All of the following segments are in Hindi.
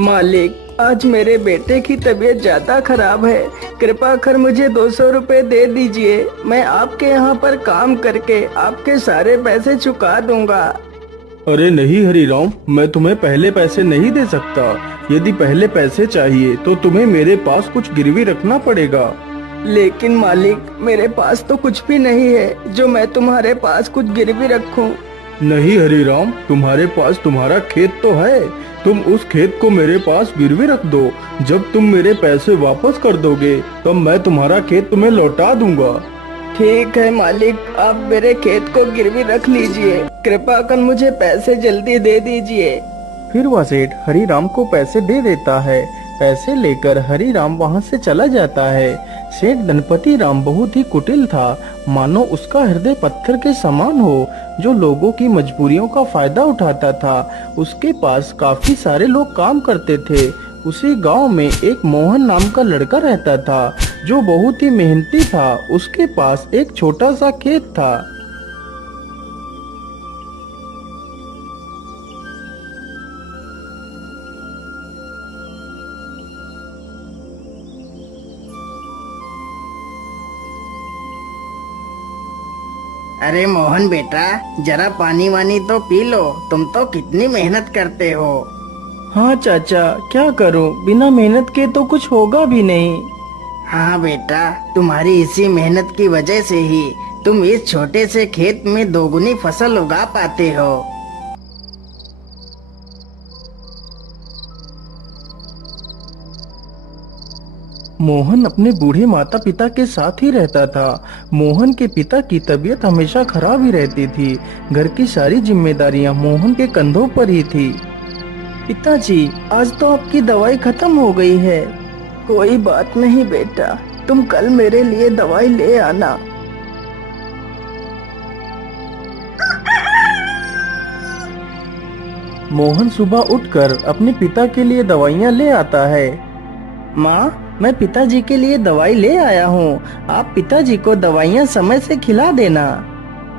मालिक, आज मेरे बेटे की तबीयत ज्यादा खराब है। कृपा कर मुझे 200 रुपए दे दीजिए। मैं आपके यहाँ पर काम करके आपके सारे पैसे चुका दूंगा। अरे नहीं हरीराम, मैं तुम्हें पहले पैसे नहीं दे सकता। यदि पहले पैसे चाहिए तो तुम्हें मेरे पास कुछ गिरवी रखना पड़ेगा। लेकिन मालिक, मेरे पास तो कुछ भी नहीं है जो मैं तुम्हारे पास कुछ गिरवी रखूं। नहीं हरीराम, तुम्हारे पास तुम्हारा खेत तो है। तुम उस खेत को मेरे पास गिरवी रख दो। जब तुम मेरे पैसे वापस कर दोगे तब मैं तुम्हारा खेत तुम्हें लौटा दूंगा। ठीक है मालिक, आप मेरे खेत को गिरवी रख लीजिए। कृपा कर मुझे पैसे जल्दी दे दीजिए। फिर वह सेठ हरीराम को पैसे दे देता है। पैसे लेकर हरीराम वहाँ से चला जाता है। सेठ गणपति राम बहुत ही कुटिल था, मानो उसका हृदय पत्थर के समान हो, जो लोगों की मजबूरियों का फायदा उठाता था। उसके पास काफी सारे लोग काम करते थे। उसी गांव में एक मोहन नाम का लड़का रहता था, जो बहुत ही मेहनती था। उसके पास एक छोटा सा खेत था। अरे मोहन बेटा, जरा पानी वानी तो पी लो। तुम तो कितनी मेहनत करते हो। हाँ चाचा, क्या करूं, बिना मेहनत के तो कुछ होगा भी नहीं। हाँ बेटा, तुम्हारी इसी मेहनत की वजह से ही तुम इस छोटे से खेत में दोगुनी फसल उगा पाते हो। मोहन अपने बूढ़े माता पिता के साथ ही रहता था। मोहन के पिता की तबीयत हमेशा खराब ही रहती थी। घर की सारी जिम्मेदारियां मोहन के कंधों पर ही थी। पिताजी, आज तो आपकी दवाई खत्म हो गई है। कोई बात नहीं बेटा, तुम कल मेरे लिए दवाई ले आना। मोहन सुबह उठकर अपने पिता के लिए दवाइयाँ ले आता है। माँ, मैं पिताजी के लिए दवाई ले आया हूँ। आप पिताजी को दवाइयाँ समय से खिला देना।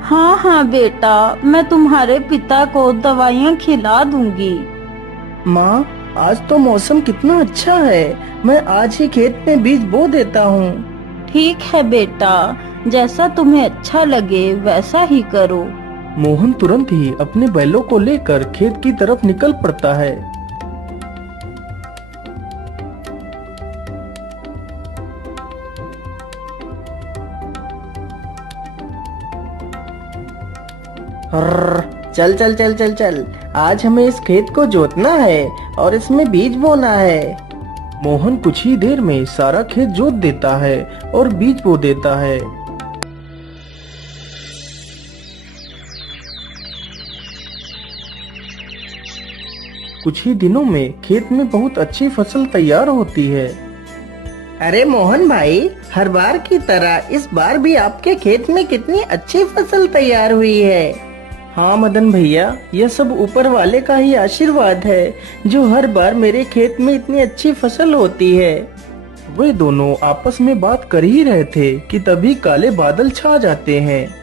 हाँ हाँ बेटा, मैं तुम्हारे पिता को दवाइयाँ खिला दूंगी। माँ, आज तो मौसम कितना अच्छा है। मैं आज ही खेत में बीज बो देता हूँ। ठीक है बेटा, जैसा तुम्हें अच्छा लगे वैसा ही करो। मोहन तुरंत ही अपने बैलों को लेकर खेत की तरफ निकल पड़ता है। चल चल चल चल चल, आज हमें इस खेत को जोतना है और इसमें बीज बोना है। मोहन कुछ ही देर में सारा खेत जोत देता है और बीज बो देता है। कुछ ही दिनों में खेत में बहुत अच्छी फसल तैयार होती है। अरे मोहन भाई, हर बार की तरह इस बार भी आपके खेत में कितनी अच्छी फसल तैयार हुई है। हाँ मदन भैया, यह सब ऊपर वाले का ही आशीर्वाद है, जो हर बार मेरे खेत में इतनी अच्छी फसल होती है। वे दोनों आपस में बात कर ही रहे थे कि तभी काले बादल छा जाते हैं।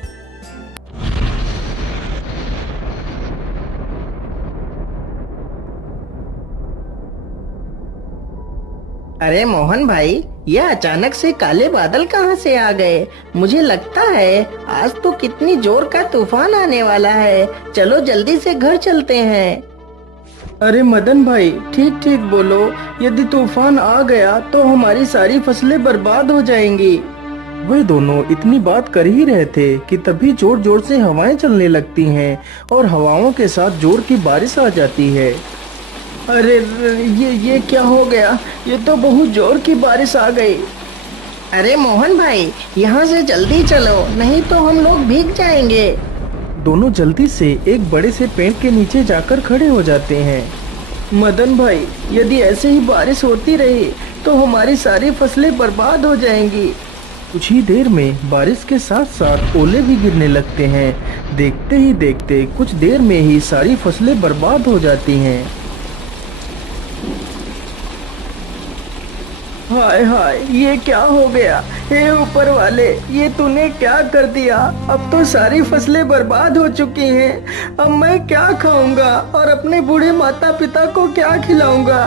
अरे मोहन भाई, यह अचानक से काले बादल कहाँ से आ गए? मुझे लगता है आज तो कितनी जोर का तूफान आने वाला है। चलो जल्दी से घर चलते हैं। अरे मदन भाई, ठीक ठीक बोलो। यदि तूफान आ गया तो हमारी सारी फसलें बर्बाद हो जाएंगी। वे दोनों इतनी बात कर ही रहे थे कि तभी जोर जोर से हवाएं चलने लगती हैं और हवाओं के साथ जोर की बारिश आ जाती है। अरे ये क्या हो गया? ये तो बहुत जोर की बारिश आ गई। अरे मोहन भाई, यहाँ से जल्दी चलो, नहीं तो हम लोग भीग जाएंगे। दोनों जल्दी से एक बड़े से पेड़ के नीचे जाकर खड़े हो जाते हैं। मदन भाई, यदि ऐसे ही बारिश होती रही तो हमारी सारी फसलें बर्बाद हो जाएंगी। कुछ ही देर में बारिश के साथ साथ ओले भी गिरने लगते हैं। देखते ही देखते कुछ देर में ही सारी फसलें बर्बाद हो जाती हैं। हाय हाय, ये क्या हो गया? हे ऊपर वाले, ये तूने क्या कर दिया? अब तो सारी फसलें बर्बाद हो चुकी हैं। अब मैं क्या खाऊंगा और अपने बूढ़े माता पिता को क्या खिलाऊंगा?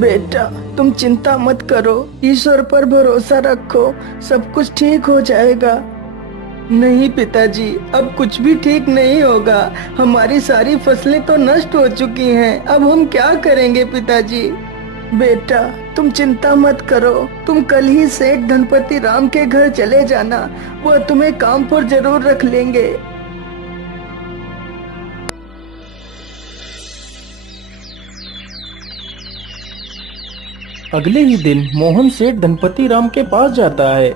बेटा तुम चिंता मत करो, ईश्वर पर भरोसा रखो, सब कुछ ठीक हो जाएगा। नहीं पिताजी, अब कुछ भी ठीक नहीं होगा। हमारी सारी फसलें तो नष्ट हो चुकी हैं, अब हम क्या करेंगे पिताजी? बेटा तुम चिंता मत करो, तुम कल ही सेठ धनपति राम के घर चले जाना, वह तुम्हें काम पर जरूर रख लेंगे। अगले ही दिन मोहन सेठ धनपति राम के पास जाता है।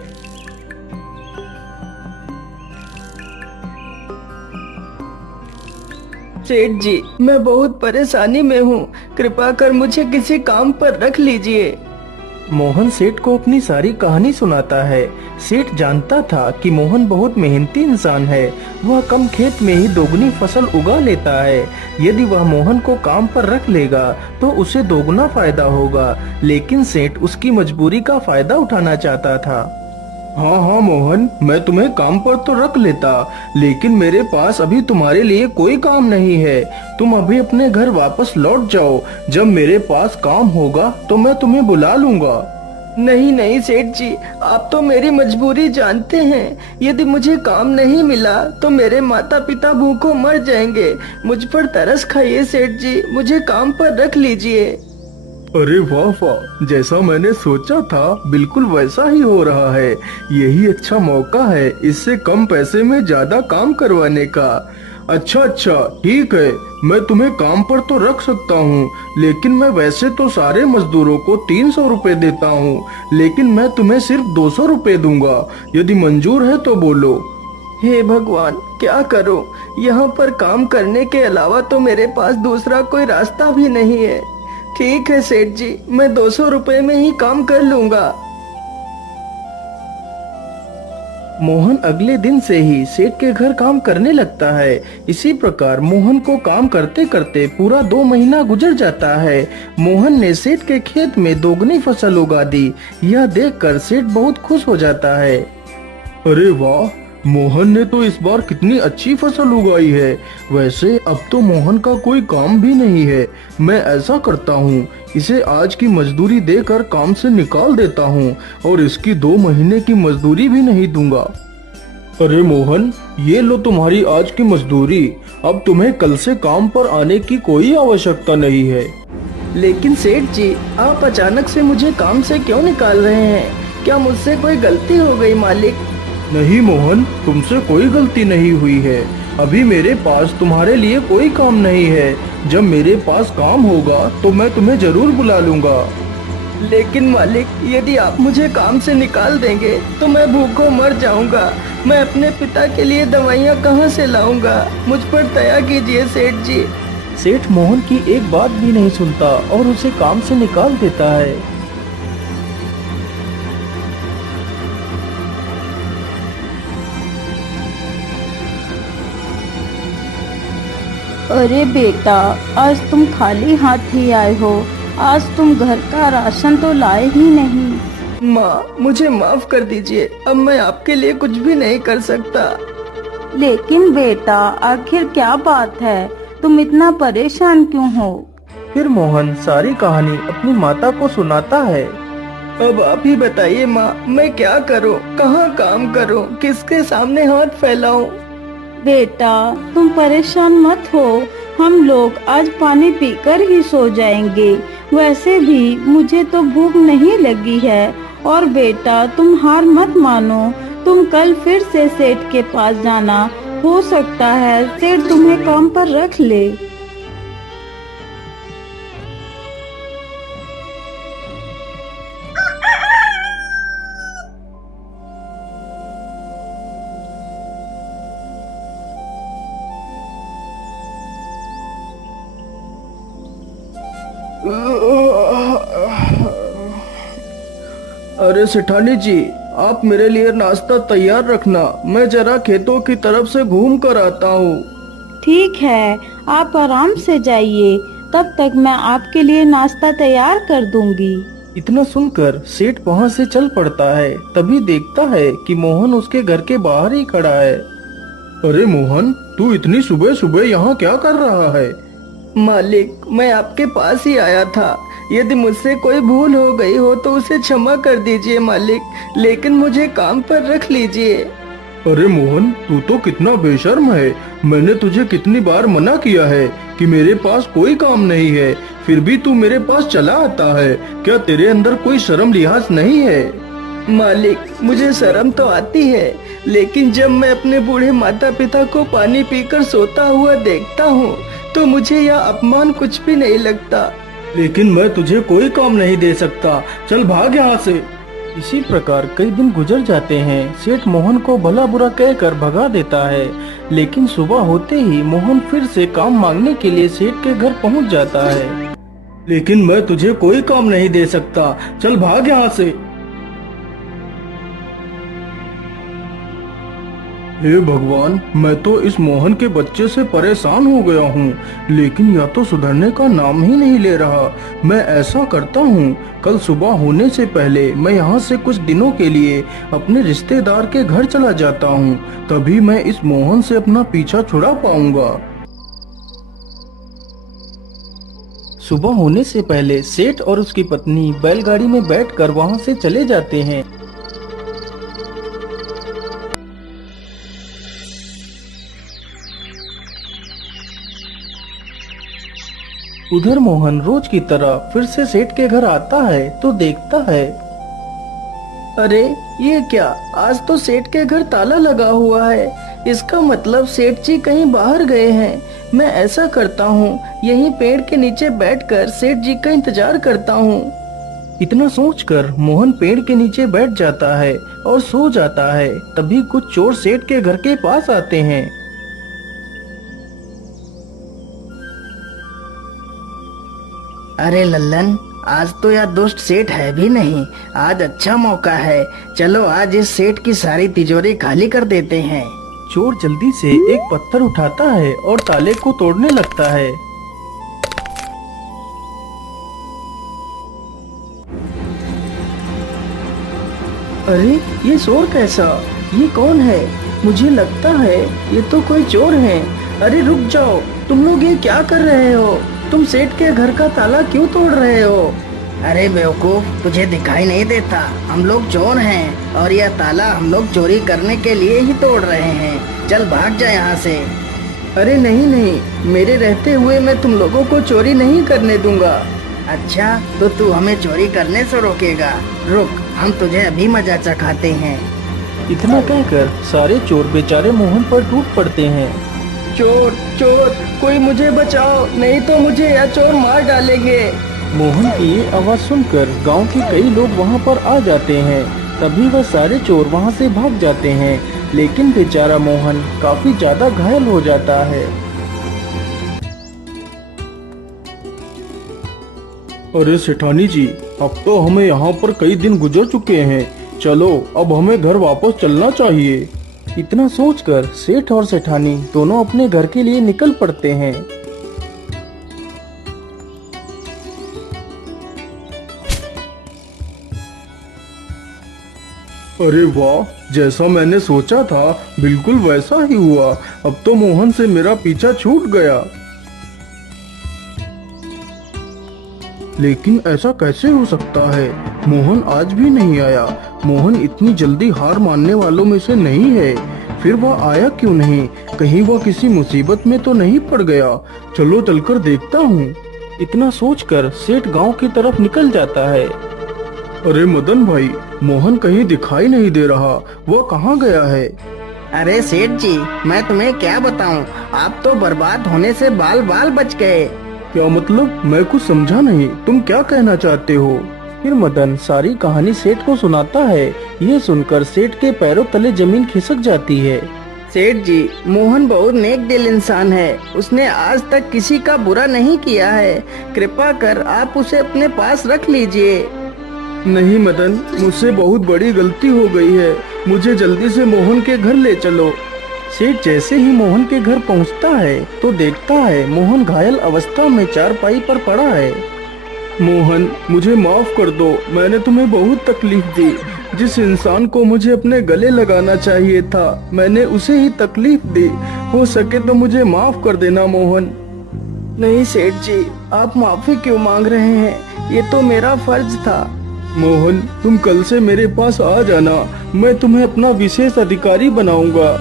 सेठ जी, मैं बहुत परेशानी में हूँ, कृपा कर मुझे किसी काम पर रख लीजिए। मोहन सेठ को अपनी सारी कहानी सुनाता है। सेठ जानता था कि मोहन बहुत मेहनती इंसान है, वह कम खेत में ही दोगुनी फसल उगा लेता है। यदि वह मोहन को काम पर रख लेगा तो उसे दोगुना फायदा होगा, लेकिन सेठ उसकी मजबूरी का फायदा उठाना चाहता था। हाँ हाँ मोहन, मैं तुम्हें काम पर तो रख लेता, लेकिन मेरे पास अभी तुम्हारे लिए कोई काम नहीं है। तुम अभी अपने घर वापस लौट जाओ, जब मेरे पास काम होगा तो मैं तुम्हें बुला लूंगा। नहीं नहीं सेठ जी, आप तो मेरी मजबूरी जानते हैं। यदि मुझे काम नहीं मिला तो मेरे माता पिता भूखों मर जाएंगे। मुझ पर तरस खाइए सेठ जी, मुझे काम पर रख लीजिए। अरे वाह वाह, जैसा मैंने सोचा था बिल्कुल वैसा ही हो रहा है। यही अच्छा मौका है इससे कम पैसे में ज्यादा काम करवाने का। अच्छा ठीक है, मैं तुम्हें काम पर तो रख सकता हूँ, लेकिन मैं वैसे तो सारे मजदूरों को 300 रुपए देता हूँ, लेकिन मैं तुम्हें सिर्फ 200 रुपए दूंगा। यदि मंजूर है तो बोलो। हे भगवान, क्या करूं? यहाँ पर काम करने के अलावा तो मेरे पास दूसरा कोई रास्ता भी नहीं है। ठीक है सेठ जी, मैं 200 रुपए में ही काम कर लूंगा। मोहन अगले दिन से ही सेठ के घर काम करने लगता है। इसी प्रकार मोहन को काम करते करते पूरा 2 महीना गुजर जाता है। मोहन ने सेठ के खेत में दोगुनी फसल उगा दी। यह देखकर सेठ बहुत खुश हो जाता है। अरे वाह, मोहन ने तो इस बार कितनी अच्छी फसल उगाई है। वैसे अब तो मोहन का कोई काम भी नहीं है। मैं ऐसा करता हूँ, इसे आज की मजदूरी देकर काम से निकाल देता हूँ और इसकी 2 महीने की मजदूरी भी नहीं दूंगा। अरे मोहन, ये लो तुम्हारी आज की मजदूरी। अब तुम्हें कल से काम पर आने की कोई आवश्यकता नहीं है। लेकिन सेठ जी, आप अचानक से मुझे काम से क्यों निकाल रहे हैं? क्या मुझसे कोई गलती हो गई मालिक? नहीं मोहन, तुमसे कोई गलती नहीं हुई है। अभी मेरे पास तुम्हारे लिए कोई काम नहीं है। जब मेरे पास काम होगा तो मैं तुम्हें जरूर बुला लूंगा। लेकिन मालिक, यदि आप मुझे काम से निकाल देंगे तो मैं भूखों मर जाऊंगा। मैं अपने पिता के लिए दवाइयाँ कहाँ से लाऊंगा? मुझ पर दया कीजिए सेठ जी। सेठ मोहन की एक बात भी नहीं सुनता और उसे काम से निकाल देता है। अरे बेटा, आज तुम खाली हाथ ही आए हो। आज तुम घर का राशन तो लाए ही नहीं। माँ, मुझे माफ कर दीजिए, अब मैं आपके लिए कुछ भी नहीं कर सकता। लेकिन बेटा, आखिर क्या बात है? तुम इतना परेशान क्यों हो? फिर मोहन सारी कहानी अपनी माता को सुनाता है। अब आप ही बताइए माँ, मैं क्या करूँ, कहाँ काम करूँ, किसके सामने हाथ फैलाऊं? बेटा, तुम परेशान मत हो। हम लोग आज पानी पीकर ही सो जाएंगे। वैसे भी मुझे तो भूख नहीं लगी है। और बेटा, तुम हार मत मानो। तुम कल फिर से सेठ के पास जाना। हो सकता है सेठ तुम्हें काम पर रख ले। अरे सेठानी जी, आप मेरे लिए नाश्ता तैयार रखना, मैं जरा खेतों की तरफ से घूम कर आता हूँ। ठीक है, आप आराम से जाइए। तब तक मैं आपके लिए नाश्ता तैयार कर दूंगी। इतना सुनकर सेठ वहाँ से चल पड़ता है। तभी देखता है कि मोहन उसके घर के बाहर ही खड़ा है। अरे मोहन, तू इतनी सुबह सुबह यहाँ क्या कर रहा है? मालिक, मैं आपके पास ही आया था। यदि मुझसे कोई भूल हो गई हो तो उसे क्षमा कर दीजिए मालिक, लेकिन मुझे काम पर रख लीजिए। अरे मोहन, तू तो कितना बेशर्म है। मैंने तुझे कितनी बार मना किया है कि मेरे पास कोई काम नहीं है, फिर भी तू मेरे पास चला आता है। क्या तेरे अंदर कोई शर्म लिहाज नहीं है? मालिक, मुझे शर्म तो आती है, लेकिन जब मैं अपने बूढ़े माता पिता को पानी पीकर सोता हुआ देखता हूँ तो मुझे यह अपमान कुछ भी नहीं लगता। लेकिन मैं तुझे कोई काम नहीं दे सकता, चल भाग यहाँ से। इसी प्रकार कई दिन गुजर जाते हैं। सेठ मोहन को भला बुरा कहकर भगा देता है, लेकिन सुबह होते ही मोहन फिर से काम मांगने के लिए सेठ के घर पहुंच जाता है। लेकिन मैं तुझे कोई काम नहीं दे सकता, चल भाग यहाँ से। हे भगवान, मैं तो इस मोहन के बच्चे से परेशान हो गया हूँ, लेकिन यह तो सुधरने का नाम ही नहीं ले रहा। मैं ऐसा करता हूँ, कल सुबह होने से पहले मैं यहाँ से कुछ दिनों के लिए अपने रिश्तेदार के घर चला जाता हूँ, तभी मैं इस मोहन से अपना पीछा छुड़ा पाऊंगा। सुबह होने से पहले सेठ और उसकी पत्नी बैलगाड़ी में बैठकर वहाँ से चले जाते हैं। उधर मोहन रोज की तरह फिर से सेठ के घर आता है तो देखता है, अरे ये क्या, आज तो सेठ के घर ताला लगा हुआ है। इसका मतलब सेठ जी कहीं बाहर गए हैं। मैं ऐसा करता हूँ, यहीं पेड़ के नीचे बैठकर सेठ जी का इंतजार करता हूँ। इतना सोचकर मोहन पेड़ के नीचे बैठ जाता है और सो जाता है। तभी कुछ चोर सेठ के घर के पास आते हैं। अरे लल्लन, आज तो यह दुष्ट सेठ है भी नहीं। आज अच्छा मौका है, चलो आज इस सेठ की सारी तिजोरी खाली कर देते हैं। चोर जल्दी से एक पत्थर उठाता है और ताले को तोड़ने लगता है। अरे ये शोर कैसा, ये कौन है? मुझे लगता है ये तो कोई चोर है। अरे रुक जाओ, तुम लोग ये क्या कर रहे हो? तुम सेठ के घर का ताला क्यों तोड़ रहे हो? अरे बेवकूफ, तुझे दिखाई नहीं देता? हम लोग चोर हैं और यह ताला हम लोग चोरी करने के लिए ही तोड़ रहे हैं। चल भाग जा यहाँ से। अरे नहीं नहीं, मेरे रहते हुए मैं तुम लोगों को चोरी नहीं करने दूंगा। अच्छा, तो तू हमें चोरी करने से रोकेगा? रुक, हम तुझे अभी मजा चखाते हैं। इतना कहकर सारे चोर बेचारे मोहन पर टूट पड़ते हैं। चोर चोर, कोई मुझे बचाओ, नहीं तो मुझे यह चोर मार डालेंगे। मोहन की ये आवाज सुनकर गांव के कई लोग वहां पर आ जाते हैं। तभी वह सारे चोर वहां से भाग जाते हैं, लेकिन बेचारा मोहन काफी ज्यादा घायल हो जाता है। अरे सेठानी जी, अब तो हमें यहाँ पर कई दिन गुजर चुके हैं, चलो अब हमें घर वापस चलना चाहिए। इतना सोचकर सेठ और सेठानी दोनों अपने घर के लिए निकल पड़ते हैं। अरे वाह, जैसा मैंने सोचा था बिल्कुल वैसा ही हुआ। अब तो मोहन से मेरा पीछा छूट गया। लेकिन ऐसा कैसे हो सकता है? मोहन आज भी नहीं आया। मोहन इतनी जल्दी हार मानने वालों में से नहीं है। फिर वह आया क्यों नहीं? कहीं वह किसी मुसीबत में तो नहीं पड़ गया? चलो चलकर देखता हूँ। इतना सोचकर सेठ गांव की तरफ निकल जाता है। अरे मदन भाई, मोहन कहीं दिखाई नहीं दे रहा, वह कहाँ गया है? अरे सेठ जी, मैं तुम्हें क्या बताऊं, आप तो बर्बाद होने से बाल बाल बच गए। क्या मतलब? मैं कुछ समझा नहीं, तुम क्या कहना चाहते हो? फिर मदन सारी कहानी सेठ को सुनाता है। ये सुनकर सेठ के पैरों तले जमीन खिसक जाती है। सेठ जी, मोहन बहुत नेक दिल इंसान है। उसने आज तक किसी का बुरा नहीं किया है। कृपा कर आप उसे अपने पास रख लीजिए। नहीं मदन, मुझसे बहुत बड़ी गलती हो गई है। मुझे जल्दी से मोहन के घर ले चलो। सेठ जैसे ही मोहन के घर पहुंचता है तो देखता है मोहन घायल अवस्था में चारपाई पर पड़ा है। मोहन, मुझे माफ कर दो, मैंने तुम्हें बहुत तकलीफ दी। जिस इंसान को मुझे अपने गले लगाना चाहिए था, मैंने उसे ही तकलीफ दी। हो सके तो मुझे माफ कर देना मोहन। नहीं सेठ जी, आप माफी क्यों मांग रहे हैं? ये तो मेरा फर्ज था। मोहन, तुम कल से मेरे पास आ जाना, मैं तुम्हें अपना विशेष अधिकारी बनाऊंगा।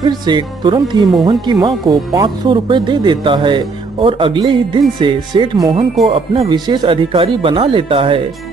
फिर सेठ तुरंत ही मोहन की माँ को 500 रुपए दे देता है और अगले ही दिन से सेठ मोहन को अपना विशेष अधिकारी बना लेता है।